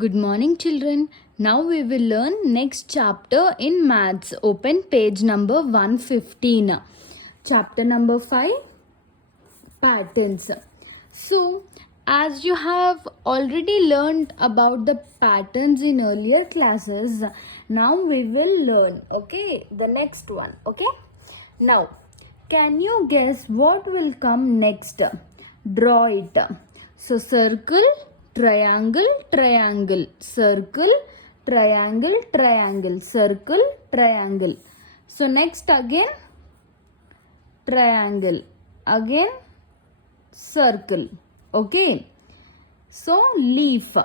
Good morning, children. Now we will learn next chapter in maths. Open page number 115. Chapter number 5, patterns. So, as you have already learned about the patterns in earlier classes, now we will learn, okay, the next one, okay? Now, can you guess what will come next? Draw it. So, circle, triangle, triangle, circle, triangle, triangle, circle, triangle. So, next again, triangle, again, circle. Okay, so leaf,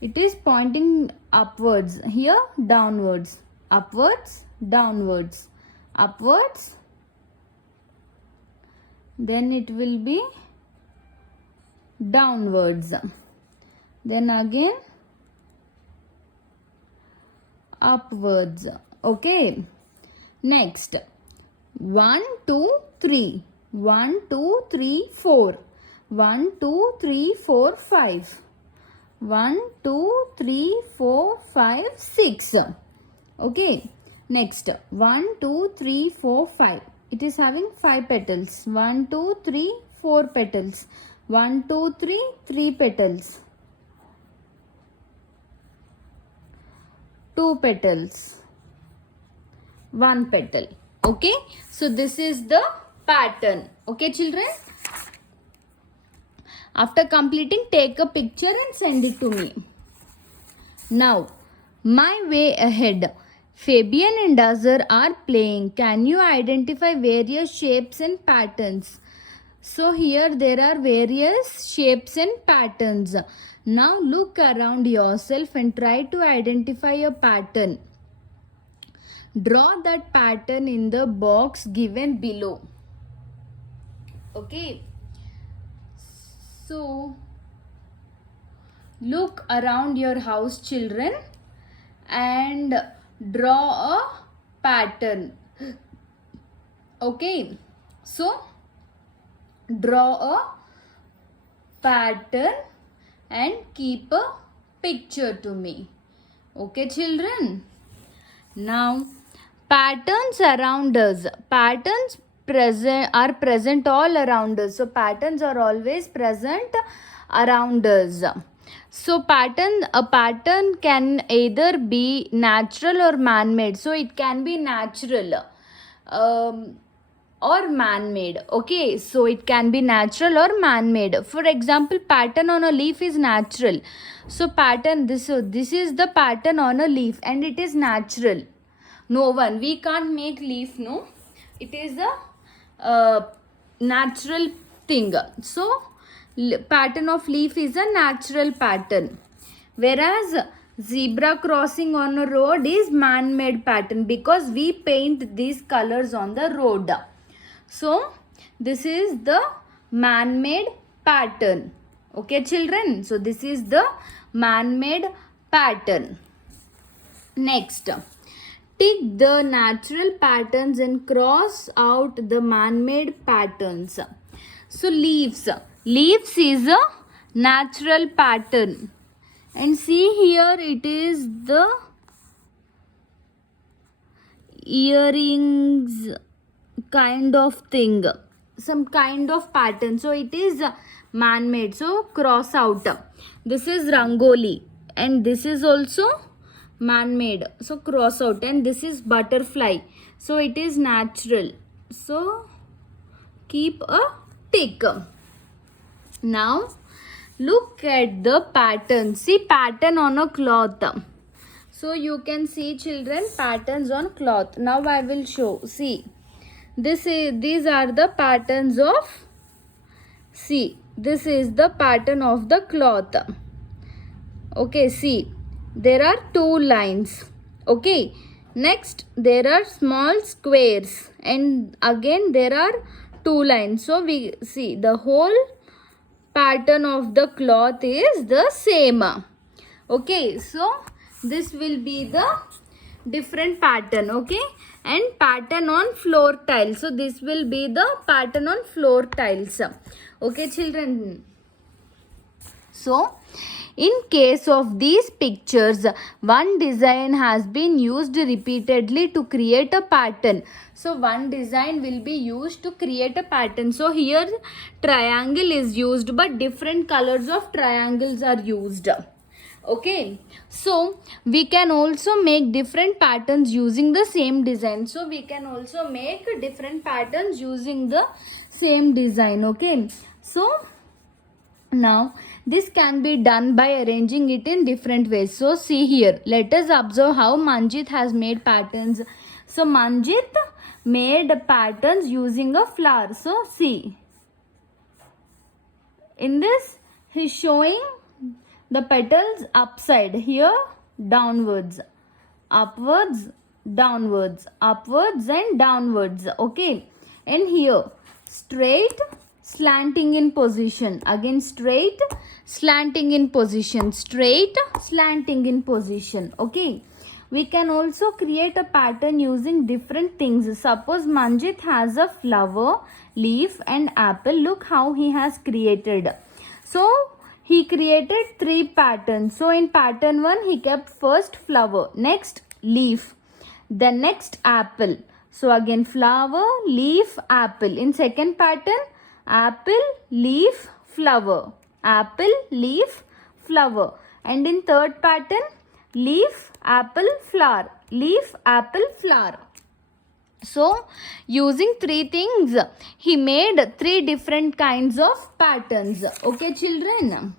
it is pointing upwards, here downwards, upwards, downwards, upwards, then it will be downwards, then again upwards. Okay, next 1 2 3, 1 2 3 4, 1 2 3 4 5, 1 2 3 4 5 6. Okay, next 1 2 3 4 5, it is having 5 petals. 1 2 3 4 petals, 1 2 3 3 petals, 2 petals, 1 petal. Okay, so this is the pattern. Okay, children, after completing, take a picture and send it to me. Now, my way ahead. Fabian and Azar are playing. Can you identify various shapes and patterns? So here there are various shapes and patterns. Now look around yourself and try to identify a pattern. Draw that pattern in the box given below. Okay. So look around your house, children, and draw a pattern. Okay. So draw a pattern and keep a picture to me. Okay, children. Now, patterns around us. Patterns are present all around us. So patterns are always present around us. So a pattern can either be natural or man-made. So it can be natural or man-made. Okay, so it can be natural or man-made. For example, pattern on a leaf is natural. So pattern, this is the pattern on a leaf and it is natural. No one, we can't make leaf, no. It is a natural thing. So pattern of leaf is a natural pattern. Whereas zebra crossing on a road is man-made pattern because we paint these colors on the road. So this is the man-made pattern. Okay, children. So this is the man-made pattern. Next, tick the natural patterns and cross out the man-made patterns. So leaves. Leaves is a natural pattern. And see here it is the earrings kind of thing. Some kind of pattern. So it is man-made. So cross out. This is rangoli. And this is also man-made. So cross out. And this is butterfly. So it is natural. So keep a tick. Now look at the pattern. See pattern on a cloth. So you can see, children, patterns on cloth. Now I will show. See, these are the patterns of. See, this is the pattern of the cloth. Okay, see, there are 2 lines. Okay, next there are small squares and again there are 2 lines. So we see the whole pattern of the cloth is the same. Okay, so this will be the different pattern. Okay, and pattern on floor tiles. So this will be the pattern on floor tiles. Okay, children. So In case of these pictures, one design has been used repeatedly to create a pattern. So one design will be used to create a pattern. So here triangle is used, but different colors of triangles are used. Okay, so we can also make different patterns using the same design. So we can also make different patterns using the same design. Okay, so now this can be done by arranging it in different ways. So see here, let us observe how Manjit has made patterns. So Manjit made patterns using a flower. So see, in this he is showing the petals upside, here downwards, upwards, downwards, upwards and downwards. Okay, and here straight, slanting in position, again straight, slanting in position, straight, slanting in position. Okay, we can also create a pattern using different things. Suppose Manjit has a flower, leaf and apple. Look how he has created. So he created 3 patterns. So in pattern 1 he kept first flower, next leaf, then next apple. So again flower, leaf, apple. In second pattern, apple, leaf, flower, apple, leaf, flower. And in third pattern, leaf, apple, flower, leaf, apple, flower. So using 3 things, he made 3 different kinds of patterns. Okay children.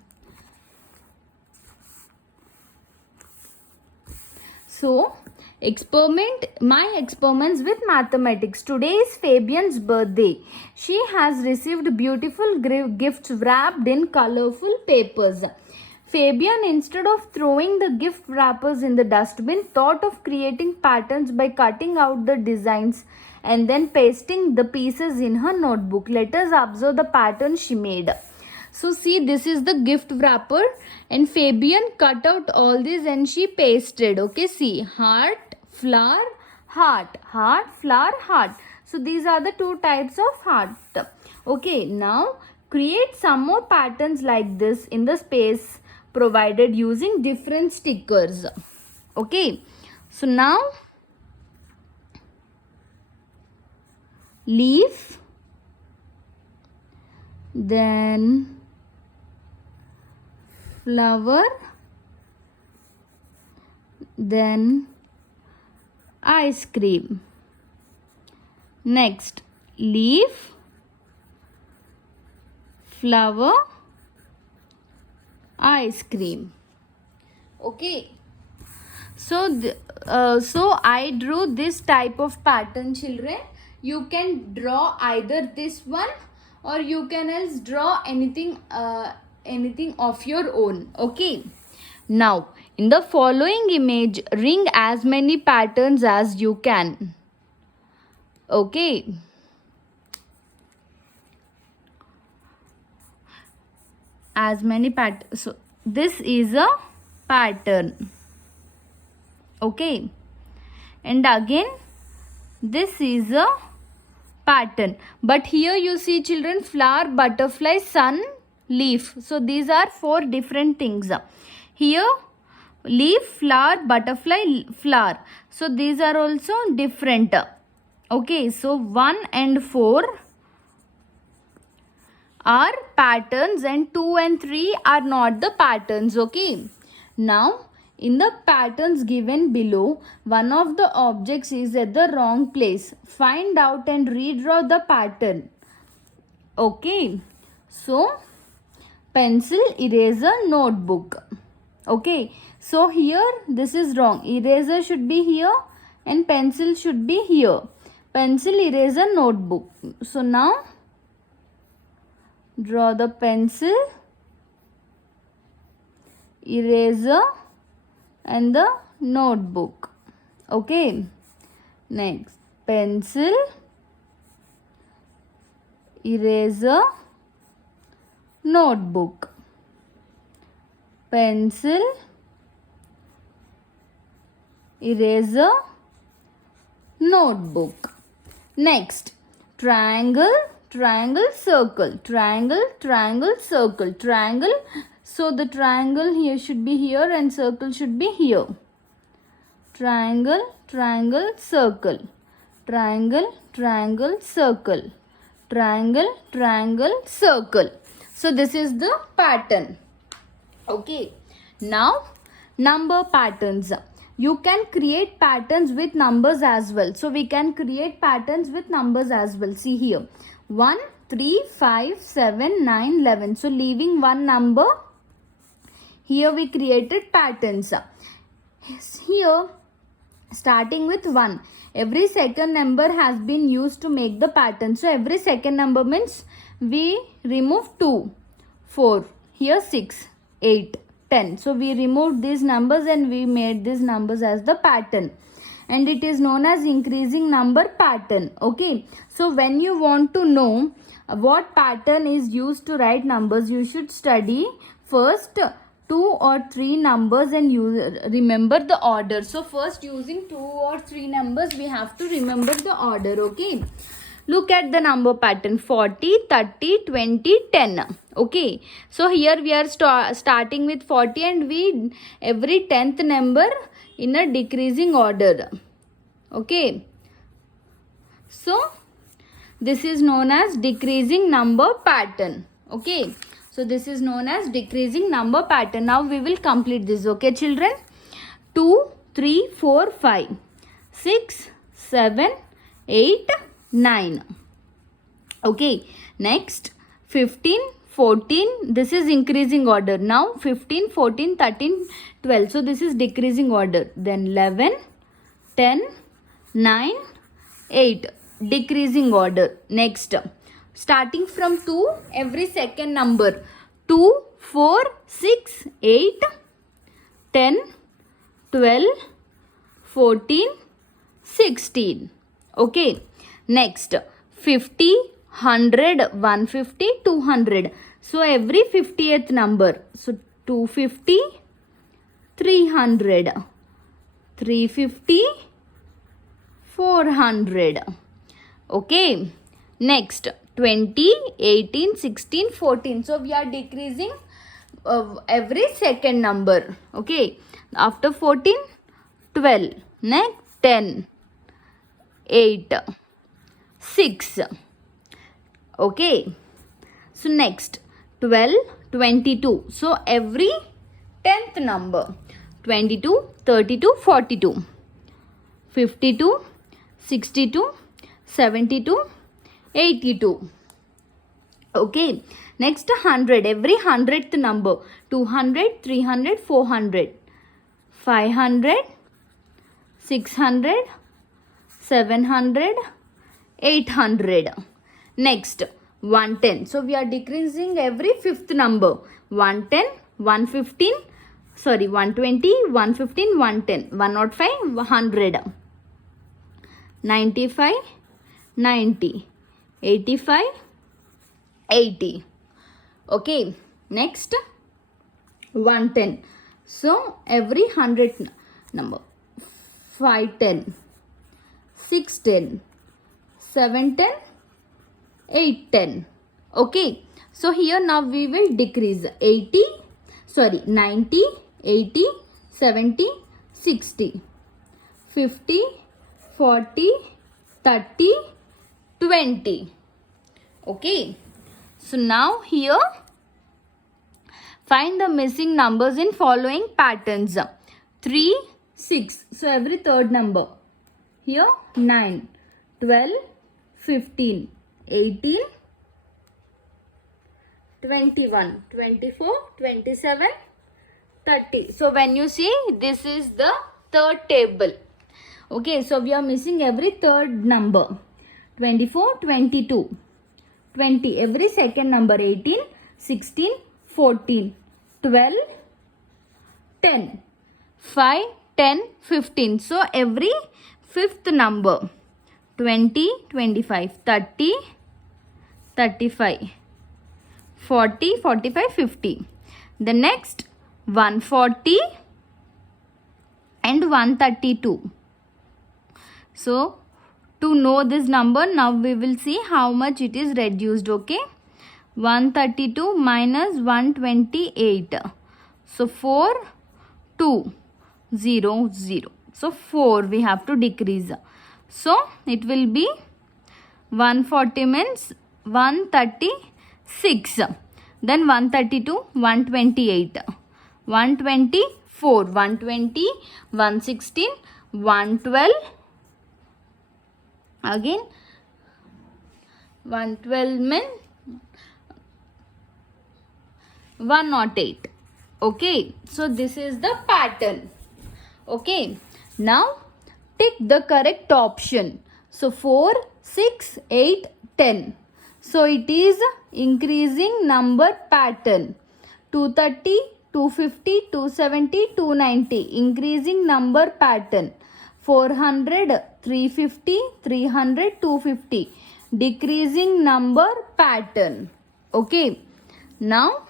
So my experiments with mathematics. Today is Fabian's birthday. She has received beautiful gifts wrapped in colorful papers. Fabian, instead of throwing the gift wrappers in the dustbin, thought of creating patterns by cutting out the designs and then pasting the pieces in her notebook. Let us observe the pattern she made. So see, this is the gift wrapper and Fabian cut out all this and she pasted. Okay, see, heart, flower, heart, heart, flower, heart. So these are the 2 types of heart. Okay, now create some more patterns like this in the space provided using different stickers. Okay, so now leaf, then flower, then ice cream, next leaf, flower, ice cream. Okay, so so I drew this type of pattern children. You can draw either this one or you can else draw anything of your own. Okay, now in the following image ring as many patterns as you can. Okay, as many patterns. So this is a pattern. Okay, and again this is a pattern, but here you see children, flower, butterfly, sun, leaf. So these are 4 different things. Here leaf, flower, butterfly, flower. So these are also different. Okay, so 1 and 4 are patterns and 2 and 3 are not the patterns. Okay, now in the patterns given below, one of the objects is at the wrong place. Find out and redraw the pattern. Okay, so pencil, eraser, notebook. Okay, so here this is wrong. Eraser should be here and pencil should be here. Pencil, eraser, notebook. So now draw the pencil, eraser and the notebook. Okay, next pencil, eraser, notebook, pencil, eraser, notebook. Next triangle, triangle, circle, triangle, triangle, circle, triangle, So the triangle here should be here and circle should be here. Triangle, triangle, circle. Triangle, triangle, circle. Triangle, triangle, circle. So this is the pattern. Okay. Now number patterns. You can create patterns with numbers as well. So we can create patterns with numbers as well. See here. 1, 3, 5, 7, 9, 11. So leaving one number, here we created patterns. Here starting with 1. Every second number has been used to make the pattern. So every second number means we remove 2, 4, here 6, 8, 10. So we removed these numbers and we made these numbers as the pattern. And it is known as increasing number pattern. Okay. So when you want to know what pattern is used to write numbers, you should study first 2 or 3 numbers and you remember the order. So first using 2 or 3 numbers we have to remember the order. Okay. Look at the number pattern 40, 30, 20, 10. Okay. So here we are starting with 40 and we every 10th number in a decreasing order. Okay. So this is known as decreasing number pattern. Okay. So this is known as decreasing number pattern. Now we will complete this. Okay children. 2, 3, 4, 5, 6, 7, 8, 9. Okay. Next 15, 14. This is increasing order. Now 15, 14, 13, 12. So this is decreasing order. Then 11, 10, 9, 8. Decreasing order. Next. Starting from 2, every second number. 2, 4, 6, 8, 10, 12, 14, 16. Okay. Next. 50, 100, 150, 200. So every 50th number. So 250, 300, 350, 400. Okay. Next. 20, 18, 16, 14. So we are decreasing every second number. Okay. After 14, 12. Next 10, 8, 6. Okay. So next 12, 22. So every 10th number. 22, 32, 42. 52, 62, 72, 82. Okay. Next 100. Every 100th number. 200, 300, 400. 500, 600, 700, 800. Next 110. So we are decreasing every 5th number. 110, 115, sorry 120, 115, 110, 105, 100. 95, 90. 85, 80. Okay. Next 110. So every 100th number. 510, 610, 710, 810. Okay. So here now we will decrease 80, sorry 90, 80, 70, 60, 50, 40, 30, 20. Okay. So now here find the missing numbers in following patterns. 3, 6. So every third number. Here 9, 12, 15, 18, 21, 24, 27, 30. So when you see, this is the third table. Okay, so we are missing every third number. 24, 22, 20. Every second number. 18, 16, 14, 12, 10, 5, 10, 15. So every fifth number. 20, 25, 30, 35, 40, 45, 50. The next 140 and 132. So to know this number, now we will see how much it is reduced. Okay. 132 minus 128. So 4, 2, 0, 0. So 4 we have to decrease. So it will be 140 means 136. Then 132, 128, 124, 120, 116, 112. Again 112 means 108. Okay, so this is the pattern. Okay, now tick the correct option. So 4, 6, 8, 10. So it is increasing number pattern. 230, 250, 270, 290. Increasing number pattern. 400, 350, 300, 250. Decreasing number pattern. Okay, now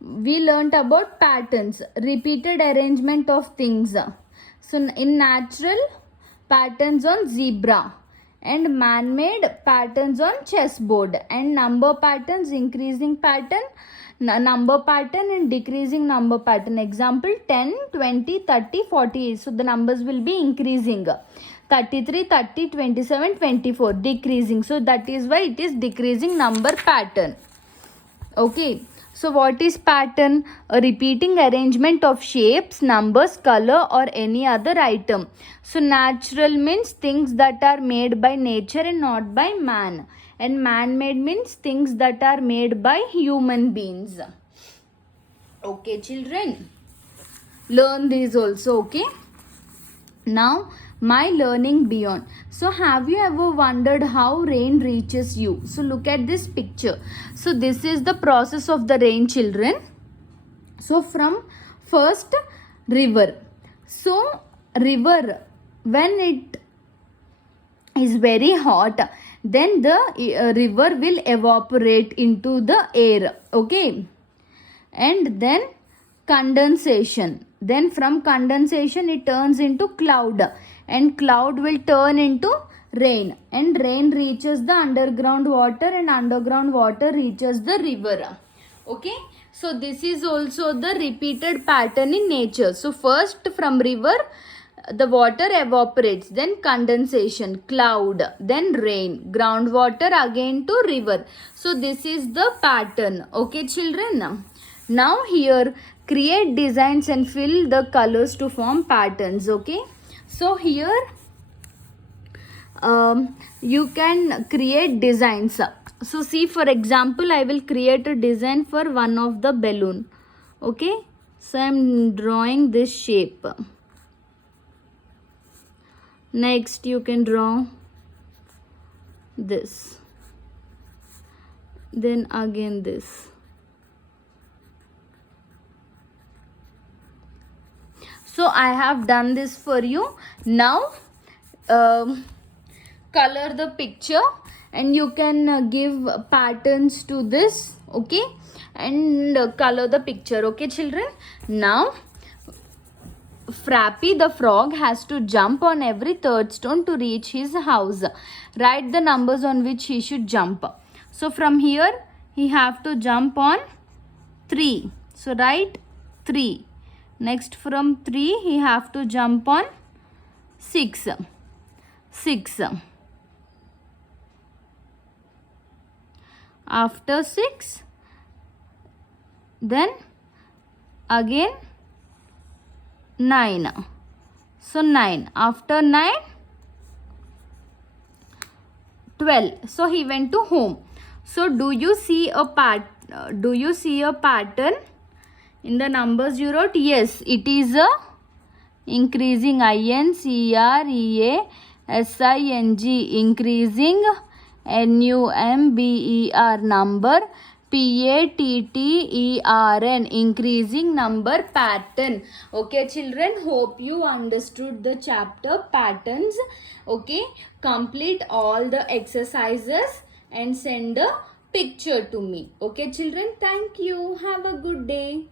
we learnt about patterns, repeated arrangement of things. So in natural, patterns on zebra, and man-made patterns on chessboard, and number patterns, increasing pattern, number pattern and decreasing number pattern. Example 10, 20, 30, 48. So the numbers will be increasing. 33, 30, 27, 24 decreasing. So that is why it is decreasing number pattern. Okay, so what is pattern? A repeating arrangement of shapes, numbers, color or any other item. So natural means things that are made by nature and not by man. And man-made means things that are made by human beings. Okay, children, learn these also. Okay, now my learning beyond. So have you ever wondered how rain reaches you? So look at this picture. So this is the process of the rain, children. So from first river. So river, when it is very hot, then the river will evaporate into the air. Okay, and then condensation. Then from condensation it turns into cloud, and cloud will turn into rain, and rain reaches the underground water, and underground water reaches the river. Okay, so this is also the repeated pattern in nature. So first from river the water evaporates, then condensation, cloud, then rain, groundwater again to river. So this is the pattern. Okay, children, now here create designs and fill the colors to form patterns. Okay, so here you can create designs. So see, for example, I will create a design for one of the balloon. Okay, so I am drawing this shape. Next you can draw this, then again this. So I have done this for you. Now color the picture, and you can give patterns to this. Okay, and color the picture. Okay, children, now Frappy the frog has to jump on every third stone to reach his house. Write the numbers on which he should jump. So from here he have to jump on 3. So write 3. Next from 3 he have to jump on 6. 6. After 6, then again 9. So 9. After 9, 12. So he went to home. So do you see a pattern in the numbers you wrote? Yes, it is a increasing, increasing, increasing, number, number, pattern, increasing number pattern. Okay, children, hope you understood the chapter patterns. Okay, complete all the exercises and send a picture to me. Okay, children, thank you. Have a good day.